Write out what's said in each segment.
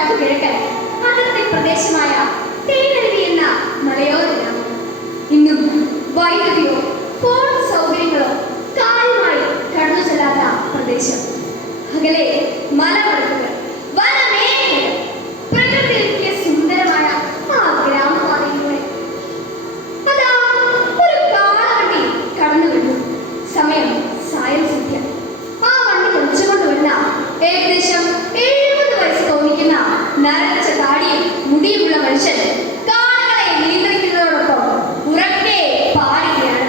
വടക്കു കിഴക്കൻ അതിർത്തി പ്രദേശമായ തേനരുവി എന്ന മലയോര ഗ്രാമം. ഇന്നും വൈദ്യുതിയോ ഫോൺ സൗകര്യങ്ങളോ കാര്യമായി കടന്നു ചെല്ലാത്ത പ്രദേശം. അകലെ മലമടക്കുകൾ, വനമേഖലകൾ, പ്രകൃതിയൊരുക്കിയ സുന്ദരമായ ആ ഗ്രാമപാതയിലൂടെ അതാ ഒരു കാളവണ്ടി കടന്നു വരുന്നു. സമയം സായം സന്ധ്യ. ആ വണ്ടി തെളിച്ചുകൊണ്ട് വരുന്ന ഏകദേശം 70 വയസ്സ് തോന്നിക്കുന്ന നരച്ച താടിയും മുടിയുമുള്ള മനുഷ്യൻ കാളകളെ നിയന്ത്രിക്കുന്നതോടൊപ്പം ഉറക്കെ പാടുകയാണ്.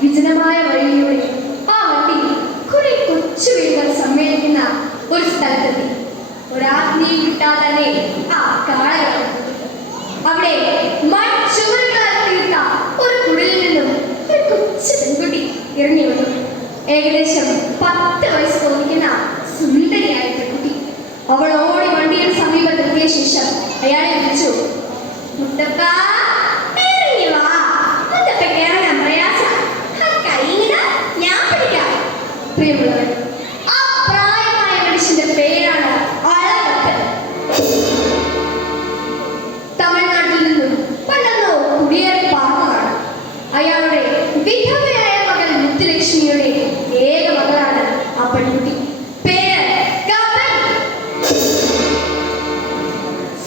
വിജനമായ വഴിയിലൂടെ ആ വണ്ടി കുറെ കൊച്ചു വീടുകൾ സമ്മേളിക്കുന്ന ഒരു സ്ഥലത്തെത്തി. ഒരാജ്ഞയും കിട്ടാതെ തന്നെ ആ കാളകൾ അവിടെ മൺചുവരുകളാൽ തീർത്ത ഒരു കുടിലിൽ നിന്നും ഒരു കൊച്ചു പെൺകുട്ടി ഇറങ്ങി വന്നു. ഏകദേശം 10 വയസ്സ് തോന്നിക്കുന്ന സുന്ദരിയായ പെൺകുട്ടി. അവൾ ഓടി വണ്ടിയുടെ സമീപത്തെത്തിയ ശേഷം അയാളെ വിളിച്ചു. മുത്തപ്പ, ഇറങ്ങി വാ. മുത്തപ്പയ്ക്ക് ഇറങ്ങാൻ പ്രയാസം. പ്രിയമുള്ളവർ, ആ പ്രായമായ മനുഷ്യന്റെ പേരാണ് അളകപ്പൻ. തമിഴ്നാട്ടിൽ നിന്നും പണ്ടെന്നോ കുടിയേറി പാർന്നതാണ്. അയാളുടെ വിധവയായ മകൾ മുത്തുലക്ഷ്മിയുടെ ഏക മകളാണ് ആ പെൺകുട്ടി. പേര് കബൻ.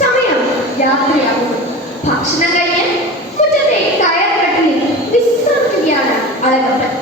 സമയം രാത്രിയാകുന്നു. ഭക്ഷണം കഴിഞ്ഞ് മുറ്റത്തെ കയർകട്ടിലിൽ വിശ്രമിക്കുകയാണ് അളകപ്പൻ.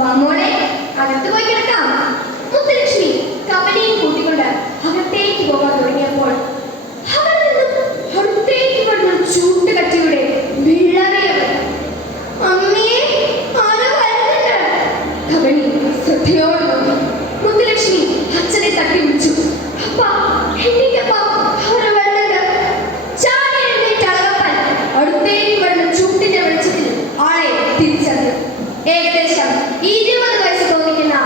വാമോളെ, അകത്ത് പോയി കിടക്കാം. മുത്തുലക്ഷ്മി കബനിയും കൂട്ടിക്കൊണ്ട് അകത്തേക്ക് പോകാൻ തുടങ്ങിയപ്പോൾ അവിടെ നിന്നും അടുത്തേക്ക് വരുന്ന ചൂട്ടുകട്ടിയുടെ വിളവിളവ്. അമ്മയെ, ആരോ വരുന്നുണ്ട്. കബനി ശ്രദ്ധയോടെ നോക്കി. മുത്തുലക്ഷ്മി അച്ഛനെ തട്ടി വിളിച്ചു. അപ്പാ, എണീക്കപ്പാ, ആരോ വരുന്നുണ്ട്. ചാടി എഴുന്നേറ്റ അളകപ്പൻ അടുത്തേക്ക് വരുന്ന ചൂട്ടിന്റെ വെളിച്ചത്തിൽ ആളെ തിരിച്ചറിഞ്ഞു. ഏകദേശം 20 വയസ്സ് തോന്നിക്കുന്ന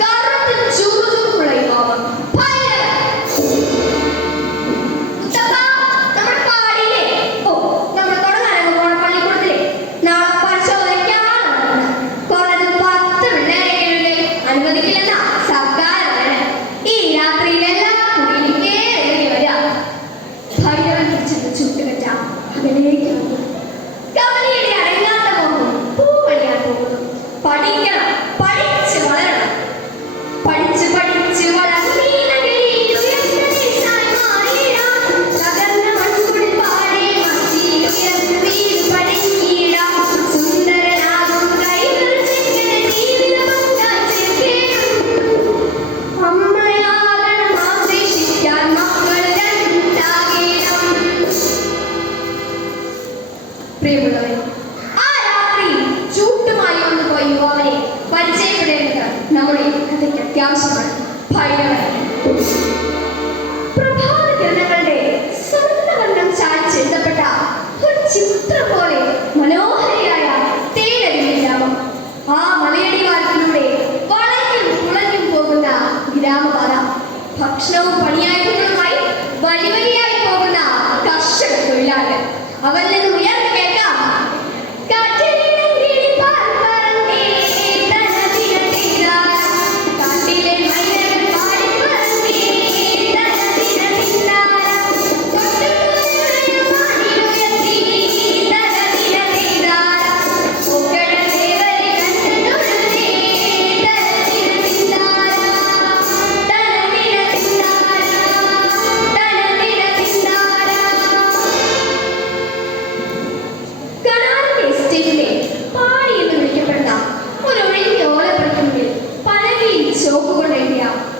കറുത്ത ചുറുചുറുക്കുള്ള യുവാവ്. നമ്മൾ തുടങ്ങാനൊക്കെ പോണ പള്ളിക്കൂടത്തിലെ നാളെ പരിശോധനയ്ക്കാണ്. കുറഞ്ഞത് 10 പിള്ളേരെ അനുവദിക്കില്ലെന്ന സർക്കാർ പറയണേ. ഈ രാത്രിയിൽ എല്ലാ കുടിയിലും കയറി വരിക. ഭൈരവൻ തിരിച്ചെന്ന് ചുട്ടുകറ്റ അകലേക്ക് വന്നു. കബനിയുടെ അടങ്ങാത്ത പോകുന്നു, പൂവണിയാൻ പോകുന്നു. പഠിക്കണം, പഠിച്ച് വളരണം. പഠിച്ച് പഠിച്ച് പ്രിയമുള്ളവരെ, ആ രാത്രി ചൂട്ടുമായി വന്നുപോയ യുവാവിനെ പരിചയപ്പെടേണ്ടത് നമ്മുടെ കഥയ്ക്ക് അത്യാവശ്യമാണ്. ഭൈരവൻ. പ്രഭാത കിരണങ്ങളുടെ സ്വർണ്ണവർണ്ണം ചാലിച്ചെഴുതപ്പെട്ട ഒരു അവരിൽ നിന്ന് ഉയർന്നു കേൾക്കാം.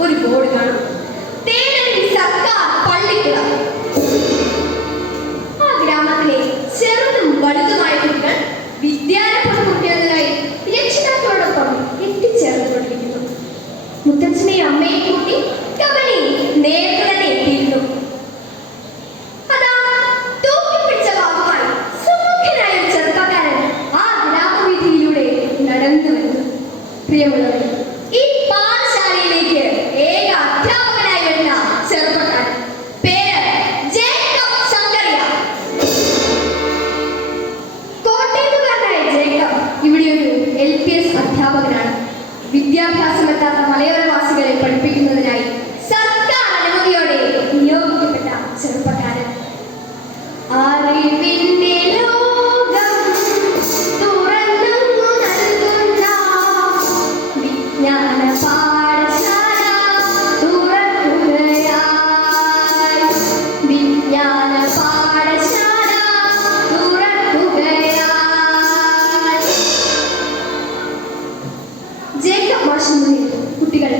ഒരു ബോർഡ് കാണും. തേനരുവി സർക്കാർ പള്ളിക്കുള. ആ ഗ്രാമത്തിലെ ചെറുതും വലുതുമായ കുട്ടികൾ വിദ്യാരംഭം കുട്ടികളായി രക്ഷിതാക്കളോടൊപ്പം എത്തിച്ചേർന്നുകൊണ്ടിരിക്കുന്നു. മുത്തച്ഛനെയും അമ്മയെയും കൂട്ടി കബനി നേരത്തെ തന്നെ എത്തിയിരുന്നു. അതാ തൂക്കിപ്പിടിച്ച വാക്കുമായി സുമുഖനായ ഒരു ചെറുപ്പക്കാരൻ ആ ഗ്രാമവീഥിയിലൂടെ നടന്നു വരുന്നു. പ്രിയമുള്ളവർ, ഈ പാഠശാലയിലേക്ക് ഏക അധ്യാപകനായി വരുന്ന ചെറുപ്പക്കാരൻ പേര് ജേക്കബ് ശങ്കറിയ. കോട്ടയത്തുകാരനായ ജേക്കബ് ഇവിടെ ഒരു LPS അധ്യാപകനാണ്. വിദ്യാഭ്യാസമെത്താത്ത മലയോരവാസികളെ പഠിപ്പിക്കുന്നതിനായി സർക്കാർ അനുമതിയോടെ നിയോഗിക്കപ്പെട്ട ചെറുപ്പക്കാരൻ. അറിവിന്റെ ലോകം തുറന്നു നൽകുന്ന വിജ്ഞാന പാഠശാല തുറക്കുകയായി. വിജ്ഞാന പാഠശാല തുറക്കുകയായി. ജേക്കബ് മാഷിന് മുന്നിൽ കുട്ടികൾ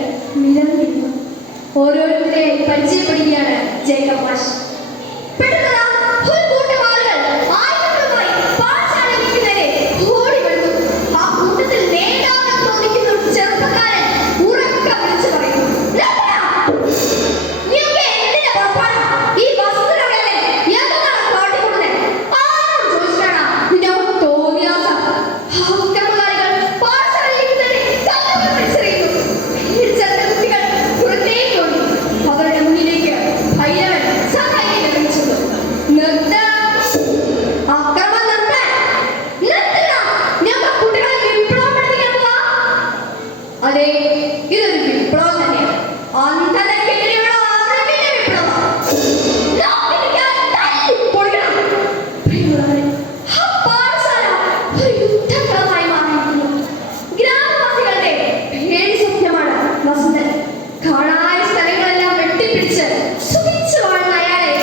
നിരന്നിരുന്നു. ഓരോരുത്തരെ പരിചയപ്പെടുകയാണ് ജേക്കബ് മാഷ്. പെട്ടെന്ന് ഒരു കൂട്ടം ആളുകൾ ആയുധങ്ങളുമായി പാഠശാലയിലേക്ക് നേരെ ഓടി വരുന്നു. ആ കൂട്ടത്തിൽ നേതാവെന്ന് തോന്നിക്കുന്ന ഒരു ചെറുപ്പക്കാരൻ ഉറക്കെ വിളിച്ചു പറയുന്നു, "നിർത്തടാ! നീയൊക്കെ എന്തിന്റെ പുറപ്പാടാ? ഈ വസ്തുതകളെ എന്താണ് കാട്ടിക്കൊടുത്തത്? ആരോട് ചോദിച്ചിട്ടാണ് നിന്റെ തോന്നിയാസം?" അക്രമകാരികൾ പാഠശാലയിലേക്ക് നേരെ കല്ലുകൾ വലിച്ചെറിയുന്നു. പേടിച്ചെറിഞ്ഞ കുട്ടികൾ പുറത്തേക്ക് ഓടി. അവരുടെ മുന്നിലേക്ക് ഭൈരവൻ സഹായിയെ വിളിച്ചു, "നിർത്ത! അക്രമം നിർത്ത! നിർത്തുക! ഞങ്ങൾ കുട്ടികളെ വിപ്ലവം പഠിപ്പിക്കാൻ പോവാ." അതെ, ഇതൊരു വിപ്ലവം തന്നെയാണ്. അന്ധതയ്ക്കെതിരെയുള്ള ആഗ്രഹത്തിന്റെ വിപ്ലവം. പ്രിയമുള്ളവരെ, ആ പാഠശാല ഒരു യുദ്ധക്കളമായി മാറിയിരിക്കുന്നു. ഗ്രാമവാസികളുടെ പേടി സ്വപ്നമാണ് വസന്തൻ. കാണായ സ്ഥലങ്ങളെല്ലാം വെട്ടിപ്പിടിച്ച് സുഖിച്ചു വാഴുന്ന അയാളെ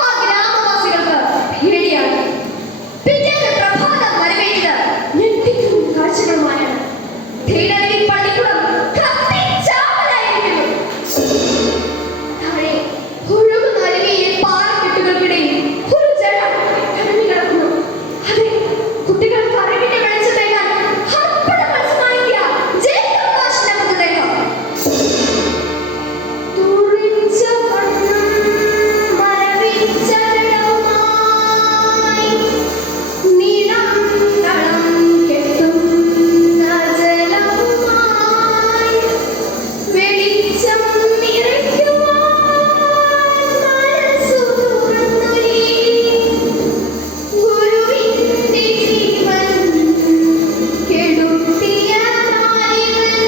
ആ ഗ്രാമവാസികൾക്ക് പേടിയാണ്. പിറ്റേന്ന് പ്രഭാതം വരവേറ്റത് ഞെട്ടിക്കുന്ന കാഴ്ചകളുമായാണ്. തേനരുവി പള്ളിക്കുളം കത്തിച്ചാമ്പലായിരിക്കുന്നു. താഴെ ഒഴുകുന്ന അരുവിയിൽ പാറക്കെട്ടുകൾക്കിടയിൽ ഒരു ജലം കടന്നു കിടക്കുന്നു. അതെ, കുട്ടികൾക്ക് അറിവിന്റെ വെളിച്ചത്തേക്കാൻ അർപ്പണ മത്സരമാക്കിയ ജേക്കബ് മാഷിന്റെ മൃതദേഹം. തുറിച്ച മണ്ണും മരവിച്ച ജലവുമായി നിറം തളം കെട്ടുന്ന ജലവുമായി വെളിച്ചം നിറയ്ക്കുവാൻ മനസ്സു തുറന്നൊരീ ഗുരുവിന്റെ ജീവൻ കെടുത്തിയ നാളിവൻ.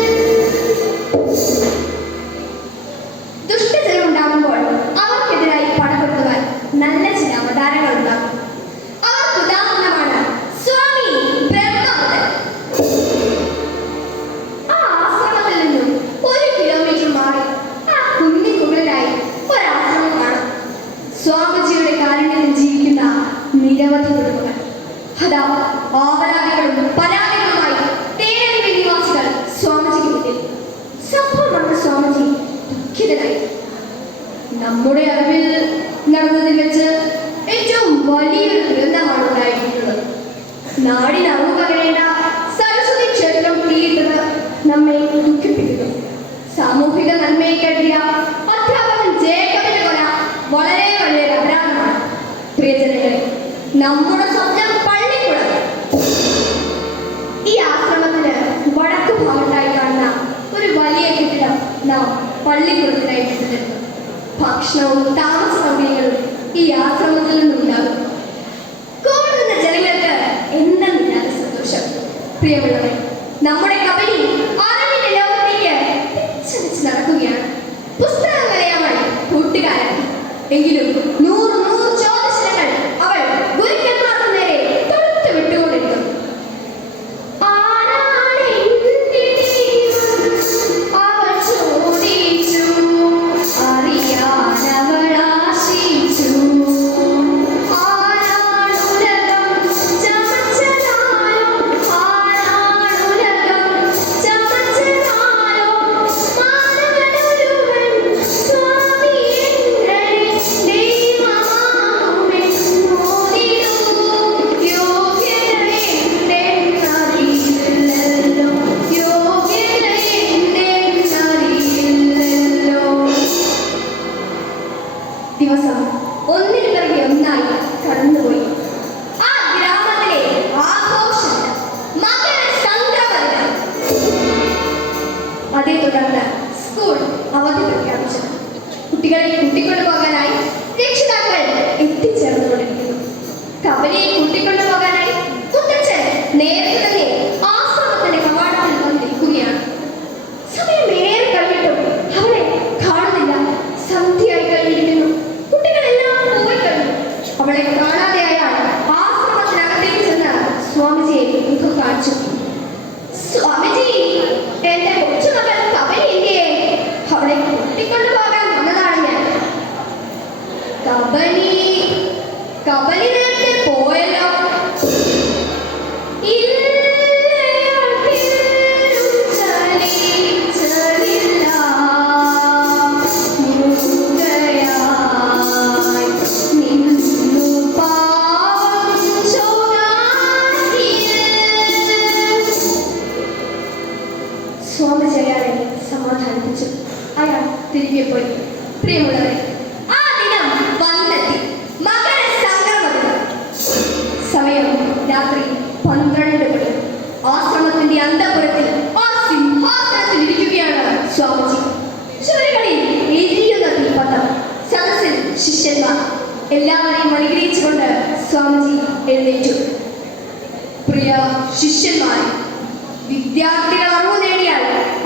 ദുഷ്ടജനമുണ്ടാകുമ്പോൾ അവർക്കെതിരായി പടപൊരുത്തുവാൻ നല്ല ചില അവതാരങ്ങൾ ഉണ്ടാകും. അവർക്ക് ഉദാഹരണമാണ് സ്വാമി ബ്രഹ്മാനന്ദൻ. ആ ആശ്രമത്തിൽ നിന്നും 1 കിലോമീറ്റർ മാറി ആ കുന്നിക്കുകളിലായി ഒരാശ്രമം കാണാം. സ്വാമിജിയുടെ കാരുണ്യത്തിൽ ജീവിക്കുന്ന നിരവധി കുടുംബങ്ങൾ. അതാ ആവലാതികളും പരാതികളുമായി തേനരുവി നിവാസികൾ സ്വാമിജിക്ക് മുന്നിൽ. സംഭവമാണ് സ്വാമിജി ദുഃഖിതനായി. നമ്മുടെ അറിവിൽ നടന്നതിൽ വെച്ച് ഏറ്റവും വലിയൊരു ദുരന്തമാണ് ഉണ്ടായിരിക്കുന്നത്. നാടിന് അറിവ് പകരേണ്ട സരസ്വതി ക്ഷേത്രം തീയിട്ടത് നമ്മെ ദുഃഖിപ്പിക്കുന്നു. സാമൂഹിക നന്മയെ കരുതിയ അധ്യാപകൻ ജേക്കബിന്റെ കൊല വളരെ വലിയൊരു അപരാധമാണ്. പ്രിയജനങ്ങളെ, നമ്മുടെ സ്വന്തം പള്ളിക്കുളം. ഈ ആശ്രമത്തിന് വടക്കു ഭാഗത്തായി കാണുന്ന ഒരു വലിയ കെട്ടിടം നാം പള്ളിക്കുളത്തിനായി വിട്ടുതരുന്നു. ഭക്ഷണവും താമസ സൗകര്യങ്ങളും ഈ ആശ്രമത്തിൽ നിന്നുണ്ടാകും. പ്രിയമുള്ളവർ, നമ്മുടെ കബഡി അറിവിന്റെ ലോകത്തേക്ക് പിച്ചടിച്ച് നടക്കുകയാണ്. പുസ്തകങ്ങളെ അവൾ കൂട്ടുകാരാക്കി. എങ്കിലും നൂറ് ചോദ്യങ്ങൾ അവൾ ഗുരുക്കന്മാർക്ക് നേരെ തൊടുത്തു വിട്ടുകൊണ്ടിരിക്കുന്നു. ദിവസം ഒന്നിനു പിറകെ ഒന്നായി കടന്നുപോയി. ആ ഗ്രാമത്തിലെ ആഘോഷം മകരസംക്രമണം. അതേ തുടർന്ന് സ്കൂൾ അവധി പ്രഖ്യാപിച്ചു. കുട്ടികളെ കൂട്ടിക്കൊണ്ടുപോകാനായി രക്ഷിതാക്കൾ എത്തിച്ചേർന്നുകൊണ്ടിരിക്കുന്നു. കബലിയെ കൂട്ടിക്കൊണ്ടുപോകാനായി മുത്തച്ഛൻ നേരത്തെ തന്നെ ആശ്രമത്തിന്റെ കവാടത്തിൽ വന്നിരിക്കുകയാണ്. സമയം ഏറെ കഴിഞ്ഞിട്ടും അവളെ കാണുന്നില്ല. സന്ധ്യയായി കഴിഞ്ഞിരിക്കുന്നു. അവളെ കാണാതെയായാൽ ആശ്രമത്തിനകത്തേക്ക് ചെന്ന് സ്വാമിജിയെ മുഖം കാണിച്ചു. സ്വാമിജി, എന്റെ കൊച്ചുമകൾ കബലിയെ അവളെ കൂട്ടിക്കൊണ്ടുപോകാൻ വന്നതാണ് ഞാൻ. കബലി നേരത്തെ പോയല്ലോ. സ്വാമിജി അയാളെ സമാധാനിപ്പിച്ചു. അയാൾ തിരികെ പോയി. പ്രിയമുള്ളവരെ, ആ ദിനം വന്നെത്തി. മകരസംക്രമണം. സമയം രാത്രി 12 മണി. ആശ്രമത്തിന്റെ അന്തഃപുരത്തിൽ ആ സിംഹാസനത്തിൽ ഇരിക്കുകയാണ് സ്വാമിജി. ചുവരുകളിൽ എരിയുന്ന തീപ്പന്തം. സദസ്സിൽ ശിഷ്യന്മാർ. എല്ലാവരെയും അനുഗ്രഹിച്ചുകൊണ്ട് സ്വാമിജി എഴുന്നേറ്റു. പ്രിയ ശിഷ്യന്മാരെ, വിദ്യാർത്ഥികൾ അറിവ് നേടിയാൽ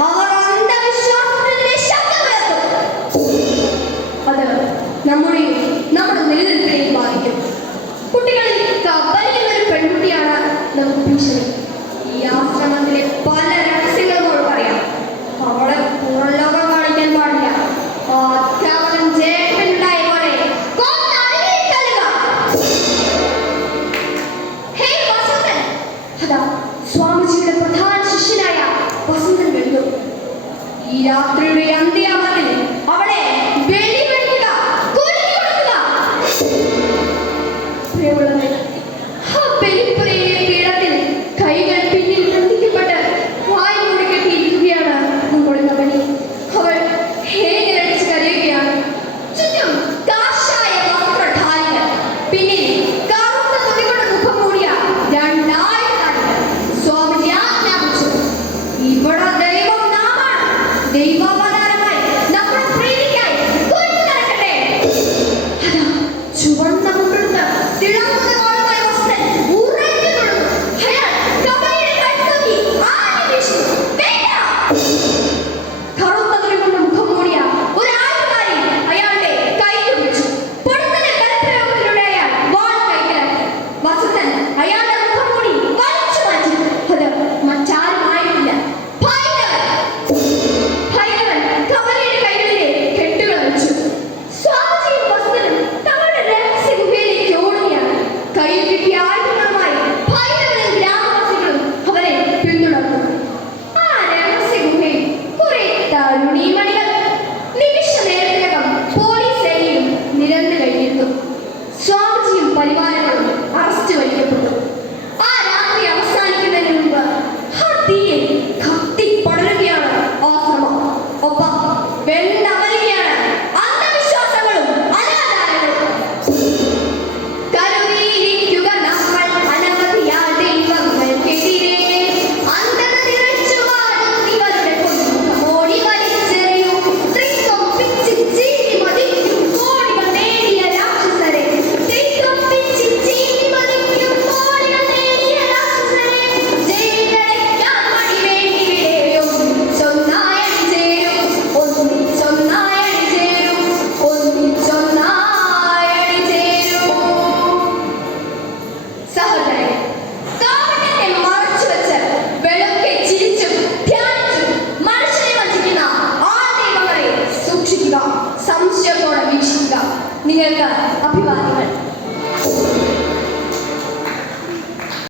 അവർ അന്ധവിശ്വാസത്തിനെതിരെ ശബ്ദമുയർത്തും. അത് നമ്മുടെ നിലനിൽപ്പിനെ ബാധിക്കും. കുട്ടികളിൽ കബലി എന്നൊരു പെൺകുട്ടിയാണ് നമുക്ക് ഭീഷണി.